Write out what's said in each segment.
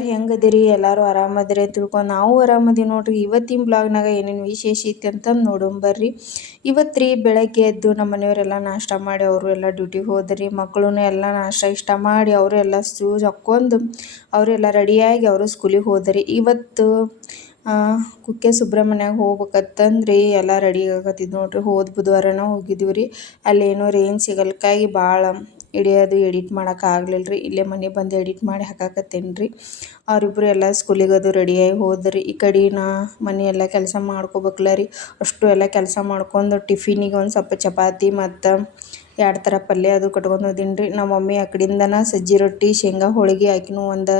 ಎಲ್ಲರೂ ಹೆಂಗದಿರಿ? ಎಲ್ಲರೂ ಆರಾಮದಿರಿ ಅಂತ ತಿಳ್ಕೊಂಡು ನಾವು ಆರಾಮದೀವಿ ನೋಡ್ರಿ. ಇವತ್ತಿನ ಬ್ಲಾಗ್ನಾಗ ಏನೇನು ವಿಶೇಷ ಐತಿ ಅಂತಂದು ನೋಡೋಣ ಬರ್ರಿ. ಇವತ್ತು ರೀ ಬೆಳಗ್ಗೆ ಎದ್ದು ನಮ್ಮ ಮನೆಯವರೆಲ್ಲ ನಾಷ್ಟ ಮಾಡಿ ಅವರು ಎಲ್ಲ ಡ್ಯೂಟಿಗೆ ಹೋದ್ರಿ. ಮಕ್ಕಳು ಎಲ್ಲ ನಾಷ್ಟ ಇಷ್ಟ ಮಾಡಿ ಅವರು ಎಲ್ಲ ಶೂಸ್ ಹಾಕ್ಕೊಂಡು ಅವರೆಲ್ಲ ರೆಡಿಯಾಗಿ ಅವರು ಸ್ಕೂಲಿಗೆ ಹೋದ್ರಿ. ಇವತ್ತು ಕುಕ್ಕೆ ಸುಬ್ರಹ್ಮಣ್ಯಾಗ ಹೋಗ್ಬೇಕತ್ತಂದ್ರಿ ಎಲ್ಲ ರೆಡಿ ಆಗತ್ತಿದ್ದು ನೋಡ್ರಿ. ಬುಧವಾರನ ಹೋಗಿದ್ದೀವಿ ರೀ. ಅಲ್ಲೇನೋ ರೇಂಜ್ ಸಿಗಲ್ಕಾಗಿ ಭಾಳ ಹಿಡಿಯೋದು ಎಡಿಟ್ ಮಾಡೋಕೆ ಆಗ್ಲಿಲ್ಲ ರೀ. ಇಲ್ಲೇ ಮನೆ ಬಂದು ಎಡಿಟ್ ಮಾಡಿ ಹಾಕಾಕತ್ತೇನೆ ರೀ. ಅವರಿಬ್ಬರು ಎಲ್ಲ ಸ್ಕೂಲಿಗೆ ಅದು ರೆಡಿಯಾಗಿ ಹೋದ್ರಿ. ಈ ಕಡೆ ನಾ ಮನೆ ಎಲ್ಲ ಕೆಲಸ ಮಾಡ್ಕೋಬೇಕಲ್ಲ ರೀ. ಅಷ್ಟು ಎಲ್ಲ ಕೆಲಸ ಮಾಡ್ಕೊಂಡು ಟಿಫಿನಿಗೆ ಒಂದು ಸ್ವಲ್ಪ ಚಪಾತಿ ಮತ್ತು 2 ಥರ ಪಲ್ಯ ಅದು ಕಟ್ಕೊಂಡು ಹೋದೀನಿ ರೀ. ನಮ್ಮ ಮಮ್ಮಿ ಆ ಕಡೆಯಿಂದನ ಸಜ್ಜಿ ರೊಟ್ಟಿ ಶೇಂಗಾ ಹೋಳಿಗೆ ಆಕಿನೂ ಒಂದು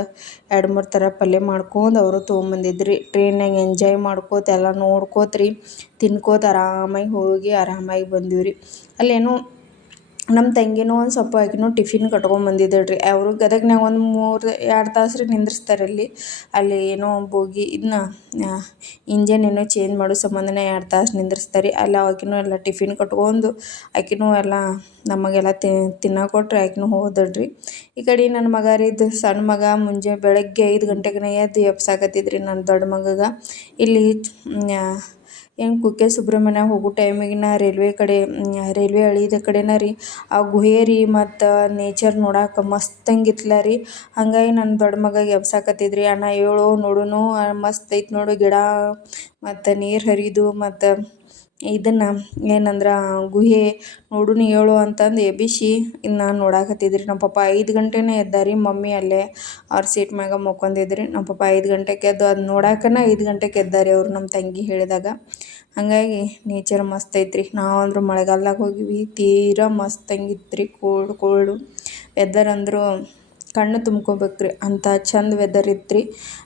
2-3 ಥರ ಪಲ್ಯ ಮಾಡ್ಕೊಂಡು ಅವರು ತೊಗೊಂಬಂದಿದ್ರಿ. ಟ್ರೈನ್ನಾಗ ಎಂಜಾಯ್ ಮಾಡ್ಕೋತ ಎಲ್ಲ ನೋಡ್ಕೋತ ರೀ ತಿನ್ಕೋತ ಆರಾಮಾಗಿ ಹೋಗಿ ಆರಾಮಾಗಿ ಬಂದೀವಿ ರೀ. ಅಲ್ಲೇನೋ ನಮ್ಮ ತಂಗಿನೂ ಒಂದು ಸ್ವಲ್ಪ ಆಕಿನೂ ಟಿಫಿನ್ ಕಟ್ಕೊಂಬಂದಿದ್ದಳು ರೀ. ಅವರು ಗದಗ್ನಾಗ ಒಂದು 2 ತಾಸು ರೀ ನಿಂದ್ರಿಸ್ತಾರೆ ಅಲ್ಲಿ ಏನೋ ಬೋಗಿ ಇದನ್ನ ಇಂಜನ್ ಏನೋ ಚೇಂಜ್ ಮಾಡೋ ಸಂಬಂಧನೇ 2 ತಾಸು ನಿಂದ್ರಿಸ್ತಾರೆ ರೀ. ಅಲ್ಲಿ ಆಕಿನೂ ಎಲ್ಲ ಟಿಫಿನ್ ಕಟ್ಕೊಂಡು ಆಕಿನೂ ಎಲ್ಲ ನಮಗೆಲ್ಲ ತಿನ್ನಕ್ಕೆ ಕೊಟ್ರೆ ಆಕಿನೂ ಹೋದಳು ರೀ. ಈ ಕಡೆ ನನ್ನ ಮಗ ರೀ ಸಣ್ಣ ಮಗ ಮುಂಜಾನೆ ಬೆಳಗ್ಗೆ 5 ಗಂಟೆಗೆ ಎದ್ದು ಎಬ್ಸಾಕತ್ತಿದ್ರಿ ನನ್ನ ದೊಡ್ಡ ಮಗಗೆ. ಇಲ್ಲಿ ಏನು ಕುಕ್ಕೆ ಸುಬ್ರಹ್ಮಣ್ಯ ಹೋಗೋ ಟೈಮಿಗಿನ ರೈಲ್ವೆ ಹಳಿದ ಕಡೆನ ರೀ ಆ ಗುಹೆ ರೀ ಮತ್ತು ನೇಚರ್ ನೋಡಕ್ಕೆ ಮಸ್ತಂಗಿತ್ಲ ರೀ. ಹಾಗಾಗಿ ನನ್ನ ದೊಡ್ಡ ಮಗಗೆ ಎಬ್ಸಾಕತ್ತಿದ್ರಿ, ಅಣ್ಣ ಏಳು ನೋಡುನು ಮಸ್ತ್ ಐತೆ ನೋಡು ಗಿಡ ಮತ್ತು ನೀರು ಹರಿದು ಮತ್ತು ಇದನ್ನು ಏನಂದ್ರೆ ಗುಹೆ ನೋಡುನು ಏಳು ಅಂತಂದು ಎಬ್ಬಿಸಿ ಇನ್ನು ನೋಡಾಕತ್ತಿದ್ರಿ. ನಮ್ಮ ಪಪ್ಪ 5 ಗಂಟೆನೇ ಎದ್ದಾರಿ. ಮಮ್ಮಿ ಅಲ್ಲೇ ಅವ್ರ ಸೀಟ್ ಮ್ಯಾಗ ಮಲ್ಕೊಂಡಿದ್ರಿ. ನಮ್ಮ ಪಪ್ಪ 5 ಗಂಟೆಗೆ ಎದ್ದು ಅದು ನೋಡಾಕನ 5 ಗಂಟೆಗೆ ಎದ್ದಾರಿ ಅವರು ನಮ್ಮ ತಂಗಿ ಹೇಳಿದಾಗ. ಹಾಗಾಗಿ ನೇಚರ್ ಮಸ್ತ್ ಐತ್ರಿ. ನಾವಂದ್ರೂ ಮಳೆಗಾಲದಾಗ ಹೋಗಿವಿ, ತೀರಾ ಮಸ್ತಂಗಿತ್ತು ರೀ. ಕೋಲ್ಡು ವೆದರ್ ಅಂದರೂ ಕಣ್ಣು ತುಂಬ್ಕೋಬೇಕ್ರಿ ಅಂಥ ಚಂದ ವೆದರ್ ಇತ್ತು ರೀ.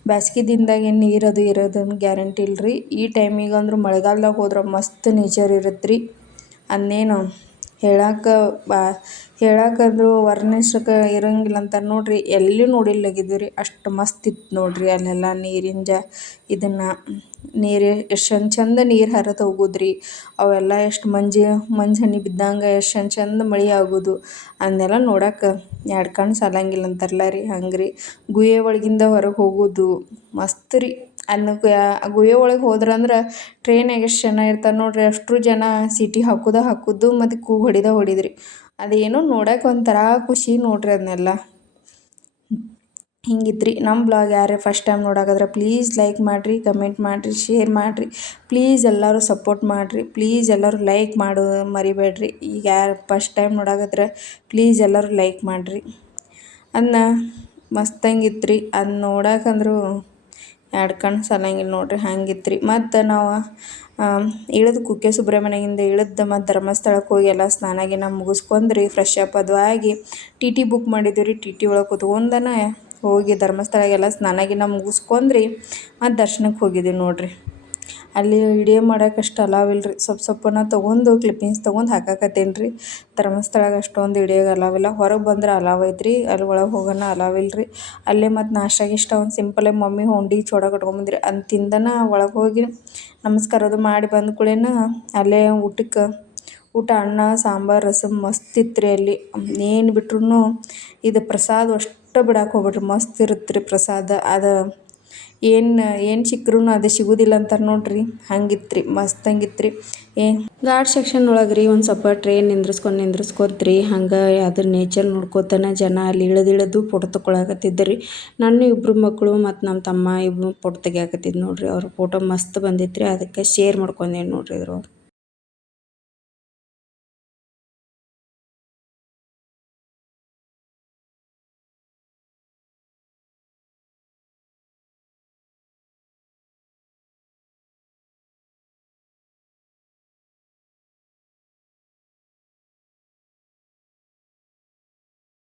ಬ್ಯಾಸ್ಗೆ ದಿನದಾಗ ಏನು ನೀರದು ಇರೋದನ್ನು ಗ್ಯಾರಂಟಿ ಇಲ್ಲ ರೀ. ಈ ಟೈಮಿಗೆ ಅಂದರೂ ಮಳೆಗಾಲದಾಗ ಹೋದ್ರೆ ಮಸ್ತ್ ನೇಚರ್ ಇರುತ್ತೆ ರೀ. ಅದನ್ನೇನು ಹೇಳಕ್ಕಂದ್ರೂ ವರ್ಣಿಸಕ್ಕೆ ಇರೋಂಗಿಲ್ಲ ಅಂತಾರೆ ನೋಡ್ರಿ. ಎಲ್ಲೂ ನೋಡಿಲ್ಲಾಗಿದ್ವಿ ರೀ. ಅಷ್ಟು ಮಸ್ತ್ ಇತ್ತು ನೋಡ್ರಿ ಅಲ್ಲೆಲ್ಲ ನೀರಿನ ಇದನ್ನು ನೀರು ಎಷ್ಟು ಚಂದ ನೀರು ಹರಿದು ಹೋಗೋದ್ರಿ. ಅವೆಲ್ಲ ಎಷ್ಟು ಮಂಜು ಹನಿ ಬಿದ್ದಂಗೆ ಎಷ್ಟು ಚಂದ ಮಳೆ ಆಗೋದು ಅದನ್ನೆಲ್ಲ ನೋಡಕ್ಕೆ 2 ಕಣ್ಣು ಸಾಲಂಗಿಲ್ಲ ಅಂತಾರಲ್ಲ ರೀ. ಹಂಗೆ ರೀ ಗುಹೆ ಒಳಗಿಂದ ಹೊರಗೆ ಹೋಗೋದು ಮಸ್ತ್ ರೀ. ಗುಹೆ ಒಳಗೆ ಹೋದ್ರಂದ್ರೆ ಟ್ರೈನಾಗ ಎಷ್ಟು ಜನ ಇರ್ತಾರೆ ನೋಡ್ರಿ. ಅಷ್ಟು ಜನ ಸೀಟಿ ಹಾಕೋದು ಮತ್ತು ಕೂಗು ಹೊಡಿದ್ರಿ. ಅದೇನೋ ನೋಡಕ್ಕೆ ಒಂಥರ ಖುಷಿ ನೋಡ್ರಿ ಅದನ್ನೆಲ್ಲ. ಹಿಂಗಿತ್ತು ರೀ ನಮ್ಮ ಬ್ಲಾಗ್. ಯಾರೇ ಫಸ್ಟ್ ಟೈಮ್ ನೋಡಾಕದ್ರೆ ಪ್ಲೀಸ್ ಲೈಕ್ ಮಾಡಿರಿ, ಕಮೆಂಟ್ ಮಾಡಿರಿ, ಶೇರ್ ಮಾಡಿರಿ. ಪ್ಲೀಸ್ ಎಲ್ಲರೂ ಸಪೋರ್ಟ್ ಮಾಡಿರಿ. ಪ್ಲೀಸ್ ಎಲ್ಲರೂ ಲೈಕ್ ಮಾಡೋದು ಮರಿಬೇಡ್ರಿ. ಈಗ ಯಾರು ಫಸ್ಟ್ ಟೈಮ್ ನೋಡಾಕದ್ರೆ ಪ್ಲೀಸ್ ಎಲ್ಲರೂ ಲೈಕ್ ಮಾಡಿರಿ. ಅದನ್ನ ಮಸ್ತಂಗಿತ್ತು ರೀ. ಅದನ್ನ ನೋಡಕ್ಕಂದ್ರೂ 2 ಕಣ್ಣು ಸಾಲಂಗಿಲ್ಲ ನೋಡ್ರಿ. ಹಂಗಿತ್ತು ರೀ. ಮತ್ತು ನಾವು ಇಳಿದು ಕುಕ್ಕೆ ಸುಬ್ರಹ್ಮಣ್ಯದಿಂದ ಇಳಿದು ಮತ್ತು ಧರ್ಮಸ್ಥಳಕ್ಕೆ ಹೋಗಿ ಎಲ್ಲ ಸ್ನಾನ ಗೀನ ಮುಗಿಸ್ಕೊಂಡ್ರಿ ಫ್ರೆಶ್ ಅಪ್ ಅದು ಆಗಿ ಟಿ ಬುಕ್ ಮಾಡಿದ್ದೀವಿ ರೀ. ಟಿ ಒಳಗೆ ಕೂತ್ಕೊಂಡನ ಹೋಗಿ ಧರ್ಮಸ್ಥಳಗೆಲ್ಲ ಸ್ನಾನ ಗೀನ ಮುಗಿಸ್ಕೊಂಡ್ರಿ ಮತ್ತು ದರ್ಶನಕ್ಕೆ ಹೋಗಿದ್ದೀವಿ ನೋಡ್ರಿ. ಅಲ್ಲಿ ವಿಡಿಯೋ ಮಾಡೋಕ್ಕಷ್ಟು ಅಲಾವ್ ಇಲ್ಲ ರೀ. ಸ್ವಲ್ಪನ ತೊಗೊಂಡು ಕ್ಲಿಪ್ಪಿಂಗ್ಸ್ ತೊಗೊಂಡು ಹಾಕಾಕತ್ತೇನೆ ರೀ. ಧರ್ಮಸ್ಥಳಕ್ಕೆ ಅಷ್ಟೊಂದು ವಿಡಿಯೋಗೆ ಅಲಾವ್ ಇಲ್ಲ. ಹೊರಗೆ ಬಂದ್ರೆ ಅಲಾವ್ ಐತ್ರಿ. ಅಲ್ಲಿ ಒಳಗೆ ಹೋಗೋಣ ಅಲಾವ್ ಇಲ್ಲ ರೀ. ಅಲ್ಲೇ ಮತ್ತು ನಾಷ್ಟ ಒಂದು ಸಿಂಪಲಾಗಿ ಮಮ್ಮಿ ಹೊಂಡಿ ಚೂಡ ಕಟ್ಕೊಂಬಂದ್ರಿ. ಅಂತ ತಿಂದನ ಒಳಗೆ ಹೋಗಿ ನಮಸ್ಕಾರ ಅದು ಮಾಡಿ ಬಂದ ಕೂಡಲೇನ ಅಲ್ಲೇ ಊಟ ಅನ್ನ ಸಾಂಬಾರು ರಸಮ್ ಮಸ್ತ್ ಇತ್ತು ರೀ. ಅಲ್ಲಿ ಏನು ಬಿಟ್ರೂ ಇದು ಪ್ರಸಾದ ಅಷ್ಟು ಬಿಡಕ್ಕೆ ಹೋಗ್ಬೇಡ್ರಿ. ಮಸ್ತ್ ಇರುತ್ತೆ ರೀ ಪ್ರಸಾದ. ಅದು ಏನು ಸಿಕ್ಕರೂ ಅದು ಸಿಗೋದಿಲ್ಲ ಅಂತಾರೆ ನೋಡ್ರಿ. ಹಂಗಿತ್ತು ರೀ ಮಸ್ತಂಗಿತ್ತು ರೀ. ಘಾಟ್ ಸೆಕ್ಷನ್ ಒಳಗೆ ರೀ ಒಂದು ಸ್ವಲ್ಪ ಟ್ರೈನ್ ನಿಂದ್ರಿಸ್ಕೊತ್ರಿ. ಹಂಗೆ ಅದ್ರ ನೇಚರ್ ನೋಡ್ಕೋತಾನೆ ಜನ ಅಲ್ಲಿ ಇಳಿದು ಫೋಟೋ ತೊಗೊಳಕತ್ತಿದ್ದರು. ನನ್ನ 2 ಮಕ್ಕಳು ಮತ್ತು ನಮ್ಮ ತಮ್ಮ ಇಬ್ಬರು ಫೋಟೋ ತೆಗಿಯಾಕತ್ತಿದ್ದು ನೋಡ್ರಿ. ಅವ್ರ ಫೋಟೋ ಮಸ್ತ್ ಬಂದಿತ್ತು ರೀ. ಅದಕ್ಕೆ ಶೇರ್ ಮಾಡ್ಕೊಂಡೇನು ನೋಡ್ರಿ ಇದ್ರೊಳಗೆ.